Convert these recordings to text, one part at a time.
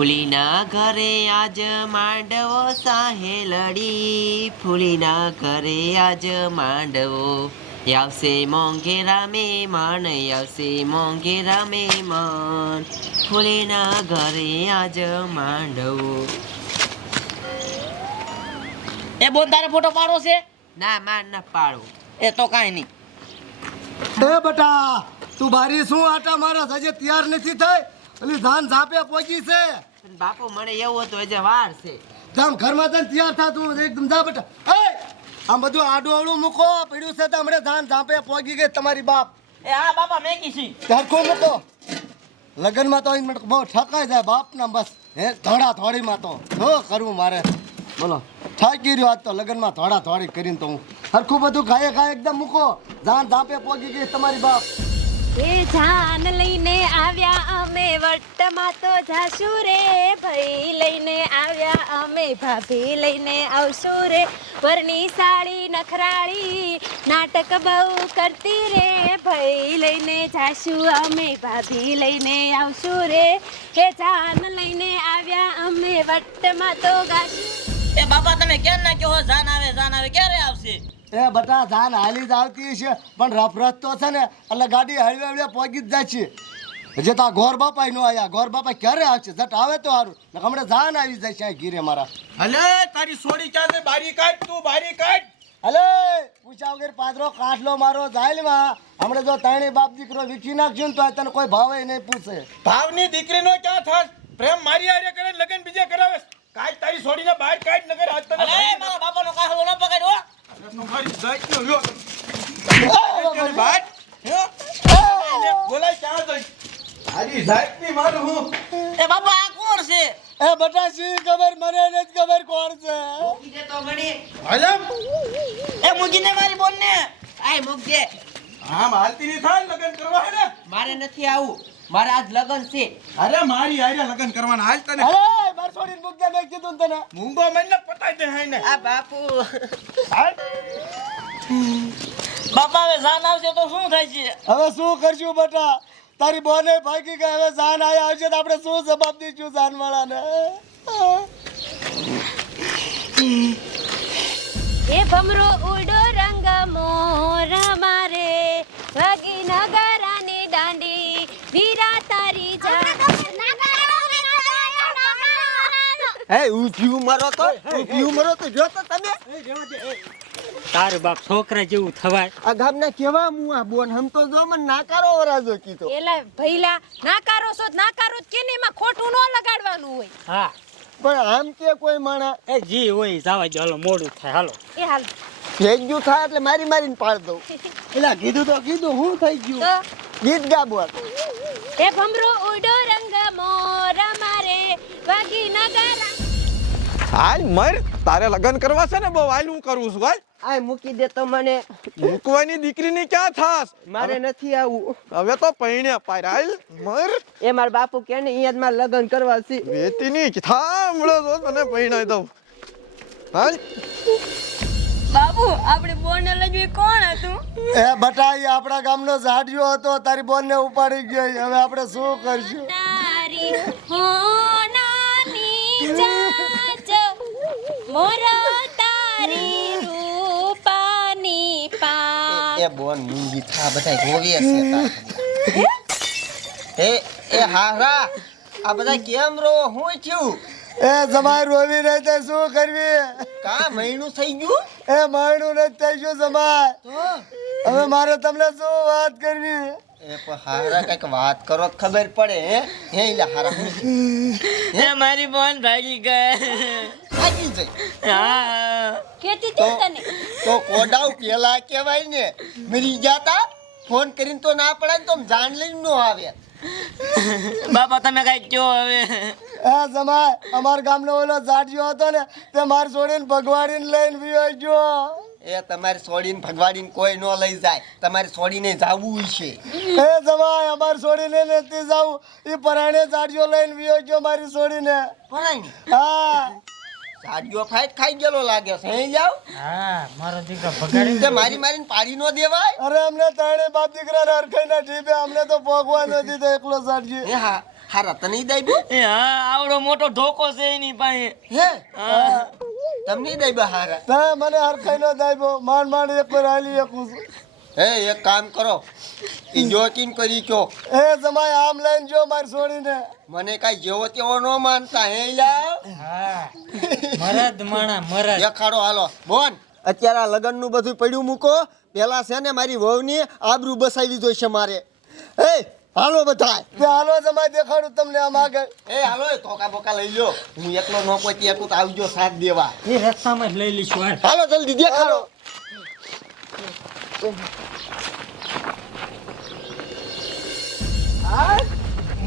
ફૂલીના ઘરે આજ માંડવો સાહેલડી ફૂલીના ઘરે આજ માંડવો. આવશે મોંઘેરા મહેમાન આવશે મોંઘેરા મહેમાન ફૂલીના ઘરે આજ માંડવો. એ બોન તારે ફોટો પાડો છે? ના માર ના પાડો. એ તો કાંઈ નહીં. એ બટા તું બારી શું આટા મારા સજે તૈયાર નથી થઈ? અને ધાન ઝાપે પહોંચી છે. બાપુ મને એવું હતું હજી વાર છે. તમ ઘરમાં જઈને તૈયાર થા તું એકદમ જા બેટા. એ આમ બધું આડું અવળું મૂકો પડ્યું છે તો હમણાં ધાન ઝાપે પહોંચી ગઈ તમારી બાપ. એ હા બાપા મેગી છી ધરકો મૂકો. લગ્નમાં તો મને બહુ ઠકાઈ જાય બાપના બસ. હે ધોડા થોડીમાં તો. શું કરવું મારે. બોલો. થાકી રહ્યો આજ તો લગ્નમાં ધોડા થોડી કરીને તો હું. હરખું બધું ખાય ખાય એકદમ મૂકો. ધાન ધાપે પોગી ગઈ તમારી બાપ. એ લઈને આવ્યા અમે વટમાં તો જાશું રે ભાઈ લઈને આવ્યા અમે ભાભી લઈને આવશું રે. વરની સાડી નખરાળી નાટક બહુ કરતી રે. ભાઈ લઈને જાશું અમે ભાભી લઈને આવશું રે. એ જાન લઈને આવ્યા અમે વટમાં તો ગાશું. એ બાપા તમે ક્યાં ના કહો? જાન આવે જાન આવે. ક્યારે આવશે? એ બટા ધાન હાલી જ આવતી છે પણ રફ તો છે ને એટલે ગાડી હળવે હળવે પહોંચી જ જાય છે. જે તા ગોર બાપા નો આયા ગોર બાપા ક્યારે આવશે? જટ આવે તો હારું. ને હમણાં જાન આવી જાય છે ઘીરે ગીરે મારા. હલે તારી સોડી ક્યાં છે? બારી કાઢ તું બારી કાઢ. હલે પૂછા વગર પાદરો કાઠલો મારો જાયલમાં. હમણાં જો તાણી બાપ દીકરો વીખી નાખજો ને તો તને કોઈ ભાવે નહીં પૂછે. ભાવની દીકરીનો ક્યાં થાસ પ્રેમ મારી આરે કરે લગન બીજે કરાવે. કાઢ તારી સોડીને બહાર કાઢ નગર આજ તને અલે મારા બાપાનો કાહલો ન પકડ્યો મારી જાતનો લ્યો. કાઢ તારી જાતની મારું હું. એ બાપા આ કોણ છે? એ બટા સી ખબર? મને ને ખબર કોણ છે. હલમ. એ મૂકીને મારી બોન ને આય મૂકજે. આમ હાલતી ની થાય લગન કરવા હે ને? મારે નથી આવું. મારે આજ લગન છે. અરે મારી હારે લગન કરવાના. હાલ તને. અરે માર છોડીને મૂક દે મેં કીધું તને. મૂંગો મને પટાઈ દે હે ને. આ બાપુ. બાપા હવે જાન આવશે તો શું થાય છે? હવે શું કરશું બટા? તારી બોને ભાગી ગઈ હવે જાન આયા આવશે તો આપણે શું જવાબ દઈશું જાનવાળાને? એ ભમરો ઉડો રંગ મોર મારે ભગી નગરાની દાંડી વીરા તારી જા એ ઊંધિયું મરો તો ઊંધિયું મરો તો જો તો તમે તારું બાપ છોકરા જેવું થવાય. આ ગામના કેવા મુઆ બોન? હમ તો જો મને નાકારો વરાજો કીધો. એલા ભઈલા નાકારો છો નાકારો જ કે ને? એમાં ખોટું ન લગાડવાનું હોય. હા. પણ આમ કે કોઈ માણા એ જી હોય જાવા દો. હાલો મોડું થાય. હાલો. એ હાલ. ભેગ્યું થાય એટલે મારી મારીને પાડ દઉં. એટલે કીધું તો કીધું હું થઈ ગયું? ગીત ગાબો એ ભમરો ઉડો રંગ મોર મારે વાગી નગારા હાલ મર. તારે લગન કરવા છે ને બહુ હાલ હું કરું છું હાલ. આય મૂકી દે તો મને. મૂકવાની દીકરીની ક્યાં થાસ મારે નથી આવું. હવે તો પૈણે પાર મર. એ માર બાપુ કે ને અહીંયા જ માર લગ્ન કરવા છે. વેતીની થા થાંભળો છો મને પૈણાઈ દઉં. હાલ. બાપુ આપણે બોન લજવી કોણ હતું? એ બટા એ આપણા ગામનો ઝાડિયો હતો તારી બોનને ઉપાડી ગયો હવે આપણે શું કરશું? તારી હોનાની જાચ મોર બોન મૂંગી થા બધા રોવે છે એ એ હારા આ બધા કેમ રો? હું થયું? એ જમાઈ રોવી રહી તે શું કરવી? કા મહિનું થઈ ગયું? એ મહિનું નથી થઈ ગયું જમાઈ. હવે મારે તમને શું વાત કરવી? એ પણ હારા કંઈક વાત કરો તો ખબર પડે હે? હે હારા. હે મારી બોન ભાગી ગઈ. ભાગી જાય. હા. કેતી તો તને? તો કોડાવ પેલા કહેવાય ને મરી ગયા તા ફોન કરીને તો ના પડે ને તો જાણ લઈને નો આવે. બાપા તમે કઈ કયો હવે. એ જમાઈ અમાર ગામનો ઓલો જાડજો હતો ને તે માર છોડીને ભગવાડીને લઈને વિયો ગયો. એ તમારે છોડીને ભગવાડીને કોઈ ન લઈ જાય તમારે છોડીને જાવું છે. એ જમાય અમાર છોડીને નથી જાવું. એ પરાણે જાડજો લઈને વિયો ગયો મારી છોડીને. પરાણે? હા. સાડીઓ ફાઈટ ખાઈ ગયેલો લાગે છે. અહીં જાવ હા મારો દીકરો ભગાડી તે મારી મારીને પાડી નો દેવાય. અરે અમને તાણે બાપ દીકરા હરખાઈના ઠીપે અમને તો ભોગવા નથી તો એકલો હે એ હા હારા તને દાઈબો? એ હા આવડો મોટો ધોકો છે એની પાસે. હે? હા. તમને દાઈબા હારા. તા મને હરખાઈ નો દાયબો માન માન એક પર આલી એક છું. હે એક કામ કરો. એ જોકીન કરી કયો એ જમાય આમ લઈને જો માર છોડીને મને કાઈ જેવો તેવો ન માનતા હે લા હા. મરદ માણા મરદ. દેખાડો હાલો. બોન. અત્યારે આ લગ્નનું બધું પડ્યું મૂકો. પેલા છે ને મારી વહુની આબરૂ બસાવી જોઈશે મારે. એ હાલો બધા તે હાલો જમાય દેખાડું તમને આમ આગળ. એ હાલો એ ધોકા બોકા લઈ લો હું એકલો ન પહોંચી એકું તો આવજો સાથ દેવા. એ રસ્તામાં જ લઈ લઈશું હાલ. હાલો જલ્દી દેખાડો.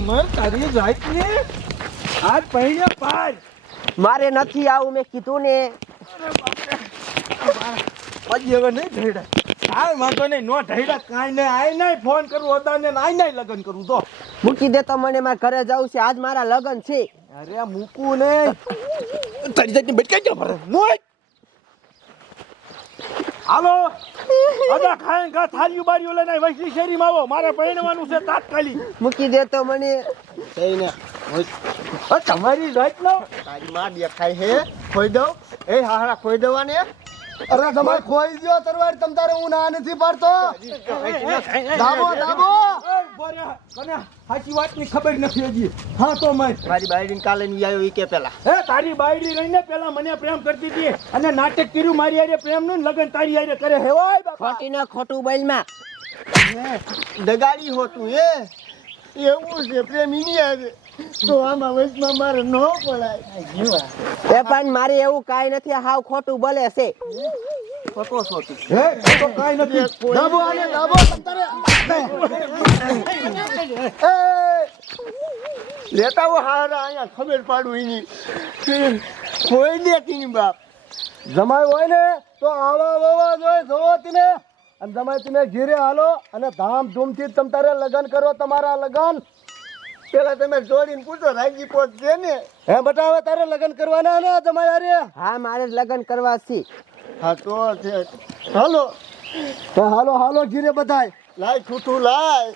મર તારી આજ પહેલે પાર મારે નથી આવું મેં કીધું ને. પછી હવે નહીં ઢળ્યા કાંઈ વાંધો નહીં નો ઢળ્યા કાંઈ નહીં. આય નહીં ફોન કરું અદાને ને આય નહીં લગ્ન કરું તો મૂકી દે તો મને મારા ઘરે જવું છે. આજ મારા લગ્ન છે. અરે મૂકું ને તારી જાતની બેટકાઈ ગયો મોય હાલો? અદા ખાઈ ગા થાળીઓ બારીઓ લઈને વૈસલી શેરીમાં આવો. મારે પરણવાનું છે તાત્કાલિક. મૂકી દે તો મને. કઈને અ, તમારી જાત નો તારી માં દેખાય હે ખોઈ દઉં. એ હારા ખોઈ દેવાને. અરે જમાઈ ખોઈ ગયો તરવાર તમ તારે હું ના નથી પાડતો. દાબો દાબો. સાચી વાતની ખબર નથી હજી. હા તો મેં મારી બાયડીને કાલે ની આવ્યો કે પેલા. હે તારી બાયડી રહીને પેલા મને પ્રેમ કરતી હતી અને નાટક કર્યું મારી આરે પ્રેમનું લગન તારી આરે કરે હે. ઓય બાપા. ખોટી ના ખોટું બોલમાં. દગાડી હોતું એ એવું છે પ્રેમ ઇની આવે તો આમાં વચમાં મારે ન પડાય. એ પણ મારે એવું કાંઈ નથી હાવ ખોટું બોલે છે. ખોટો સોતું હે? તો કાંઈ નથી. દાબો આને દાબો તારે. લેતા હો હારા અહીંયા ખબર પાડું એની. કોઈ દેતી ની બાપ. જમાય હોય ને તો આવા વાવા જોઈ જોવો તમે અને જમાય તમે ઘીરે હાલો અને ધામધૂમથી તમ તારે લગ્ન કરો તમારા લગ્ન. પેલા તમે જોડીને પૂછો રાજી પોત છે ને? હે બટા હવે તારે લગ્ન કરવાના ને તમારે અરે હા મારે લગ્ન કરવા છે. હા તો છે. હાલો. તો હાલો હાલો ઘીરે બધાય. લાય છૂટું લાય.